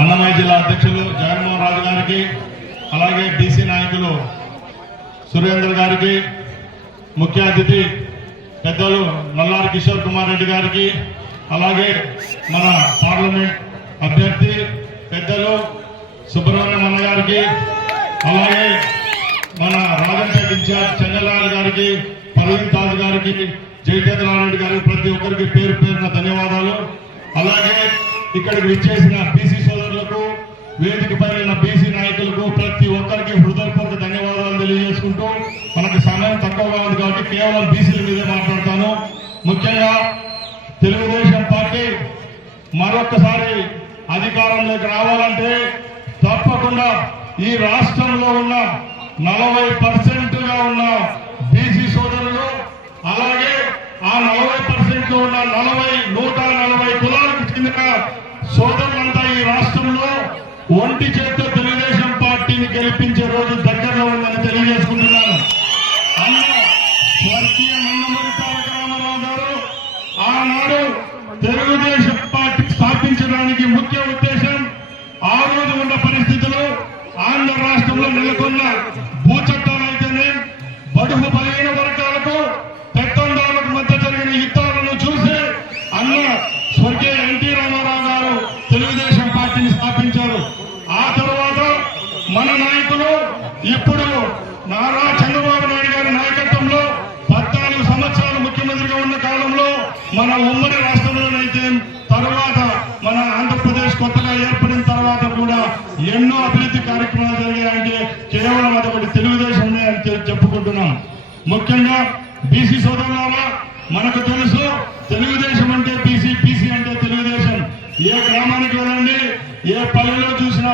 అన్నమయ్య జిల్లా అధ్యక్షులు జగన్మోహన్ రాజు గారికి అలాగే బీసీ నాయకులు సురేందర్ గారికి ముఖ్య అతిథి పెద్దలు నల్లారి కిషోర్ కుమార్ రెడ్డి గారికి అలాగే మన పార్లమెంట్ అభ్యర్థి పెద్దలు సుబ్రహ్మణ్యం అన్న గారికి అలాగే మన రాజంపేట ఇన్ఛార్జ్ చంద్రలాల్ గారికి పర్వీన్ తాజ్ గారికి జయచంద్రారెడ్డి గారికి ప్రతి ఒక్కరికి పేరు పేరున ధన్యవాదాలు. అలాగే ఇక్కడికి విచ్చేసిన బీసీ సోదరులకు వేదిక పైన బీసీ నాయకులకు ప్రతి ఒక్కరికి హృదయపూర్వక ధన్యవాదాలు తెలియజేసుకుంటూ మనకు సమయం తక్కువగా ఉంది కాబట్టి కేవలం బీసీల మీదే మాట్లాడతాను. ముఖ్యంగా తెలుగుదేశం పార్టీ మరొకసారి అధికారంలోకి రావాలంటే తప్పకుండా ఈ రాష్ట్రంలో ఉన్న నలభై పర్సెంట్గా ఉన్న బీసీ సోదరులు అలాగే ఆ నలభై పర్సెంట్ ఉన్న నలభై నూట నలభై కులాలకు చెందిన సోదరులంతా ఈ రాష్ట్రంలో ఒంటి చేత తెలుగుదేశం పార్టీని గెలిపించే రోజు దగ్గరలో ఉందని తెలియజేసుకుంటున్నాను. అన్న స్వర్గీయ నందమూరి తారక రామారావు గారు ఆనాడు తెలుగుదేశం పార్టీ స్థాపించడానికి ముఖ్య ఉద్దేశం ఆ రోజు ఉన్న పరిస్థితులు ఆంధ్ర రాష్ట్రంలో నెలకొన్న భూచట్టాలు అయితేనే బడుగు బలైన వర్గాలకు పెత్తందారులకు మధ్య జరిగిన యుద్ధాలను చూసి అన్న స్వర్గీయ ఎన్టీ రామారావు గారు తెలుగుదేశం పార్టీని స్థాపించారు ఆ తర్వాత మన నాయకులు ఇప్పుడు నారా చంద్రబాబు నాయుడు గారి నాయకత్వంలో పద్నాలుగు సంవత్సరాలు ముఖ్యమంత్రిగా ఉన్న కాలంలో మన ఉమ్మడి రాష్ట్రంలోనైతే తర్వాత మన ఆంధ్రప్రదేశ్ కొత్తగా ఏర్పడిన తర్వాత కూడా ఎన్నో అభివృద్ధి కార్యక్రమాలు జరిగాయంటే కేవలం అదొకటి తెలుగుదేశమే అని చెప్పుకుంటున్నాం. ముఖ్యంగా బీసీ సోదరులారా మనకు తెలుసు తెలుగుదేశం అంటే బీసీ బీసీ అంటే తెలుగుదేశం. ఏ గ్రామానికి వెళ్ళండి ఏ పల్లెలో చూసినా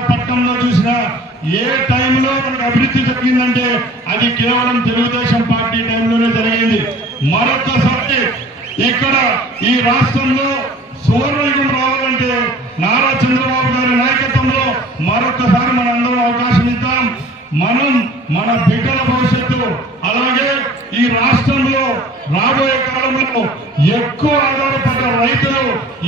ఏ టైంలో మనకు అభివృద్ధి జరిగిందంటే అది కేవలం తెలుగుదేశం పార్టీ టైంలోనే జరిగింది. మరొకసారి ఇక్కడ ఈ రాష్ట్రంలో సువర్ణయుగం రావాలంటే నారా చంద్రబాబు గారి నాయకత్వంలో మరొకసారి మన అందరం అవకాశం ఇద్దాం. మనం మన బిడ్డల భవిష్యత్తు అలాగే ఈ రాష్ట్రంలో రాబోయే కాలంలో ఎక్కువ ఆధారపడ్డ రైతులు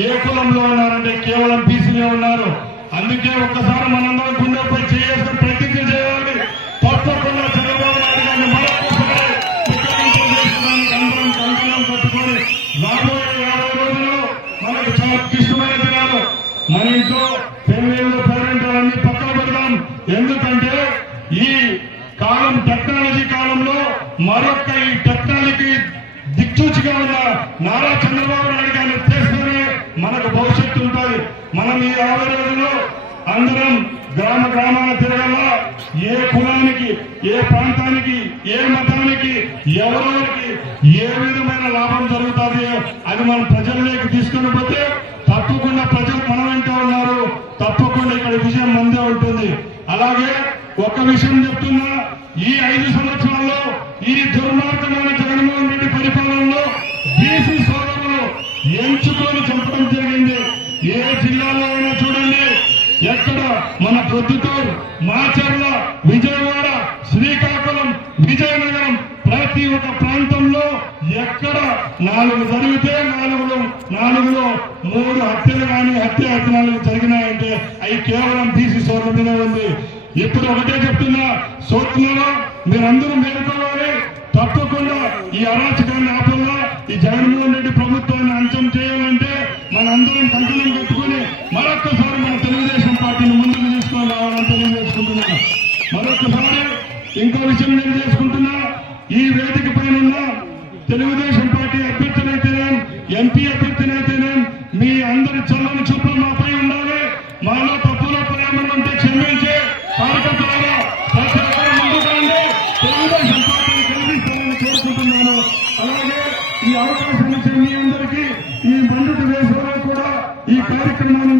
ఏ కులంలో ఉన్నారంటే కేవలం బీసీలే ఉన్నారు. అందుకే ఒక్కసారి మనందరం గుండెపై చేయాల్సిన ప్రతిజ్ఞ చేయాలి. తప్పకుండా చంద్రబాబు నాయుడు గారిని మరొకసారి ముఖ్యమంత్రి చేసుకోవడానికి అందరం కంకణం కట్టుకొని రాబోయే యాభై రోజులు మనకు చాలా క్లిష్టమైన దినాలు. మన ఇంట్లో పెళ్ళిళ్ళు పేరెంటాలన్నీ పక్కన పెడదాం. ఎందుకంటే ఈ కాలం టెక్నాలజీ కాలంలో మరొక ఈ టెక్నాలజీ దిక్సూచిగా ఉన్న నారా చంద్రబాబు నాయుడు గారిని చేస్తేనే మనకు భవిష్యత్తు ఉంటుంది. మనం ఈ యాభై అందరం గ్రామ గ్రామాల తిరగల్లా ఏ కులానికి ఏ ప్రాంతానికి ఏ మతానికి ఎవరికి ఏ విధమైన లాభం జరుగుతుంది అది మనం ప్రజల్లోకి తీసుకుని పోతే తప్పకుండా ప్రజలు మన వెంట ఉన్నారు. తప్పకుండా ఇక్కడ విజయం మందే ఉంటుంది. అలాగే ఒక విషయం చెప్తున్నా ఈ ఐదు సంవత్సరాల్లో ఈ దుర్మార్గమైన జగన్మోహన్ రెడ్డి పరిపాలనలో బీసీ సోదరులు ఎంచుకొని చంపడం జరిగింది. ఏ జిల్లాలో ఎక్కడ మన ప్రొద్దుటూరు మాచర్ల విజయవాడ శ్రీకాకుళం విజయనగరం ప్రతి ఒక్క ప్రాంతంలో ఎక్కడ నాలుగు జరిగితే నాలుగులో నాలుగులో మూడు హత్యలు కానీ హత్య హత్యలు జరిగినాయంటే అవి కేవలం బీసీ సోదరుల మీద ఉంది. ఇప్పుడు ఒకటే చెప్తున్నా సోదరులలో మీరందరూ మేలుకోవాలి. తప్పకుండా ఈ అరాచకాన్ని ఆపల్లా ఈ జగన్మోహన్ రెడ్డి ప్రభుత్వాన్ని అంతం చేయాలంటే మనందరం కంకణం రావాలని చేసుకుంటున్నా మరొకసారి ఇంకో విషయం నేను చేసుకుంటున్నా ఈ వేదిక పైన తెలుగుదేశం పార్టీ అభ్యర్థులైతేనే ఎంపీ అభ్యర్థులైతేనే మీ అందరి చల్లని చూపులు మాపై ఉండాలి. మాలో తప్పులో ప్రేమలు ఉంటే క్షమించి కార్యకర్తలారా ప్రతి ఒక్కరు ముందుకు రండి తెలుగుదేశం పార్టీని గెలిపిస్తారని కోరుకుంటున్నాను. అలాగే ఈ అవకాశం ఇచ్చే మీ అందరికీ ఈ మండుటి వేసవిలో కూడా ఈ కార్యక్రమాన్ని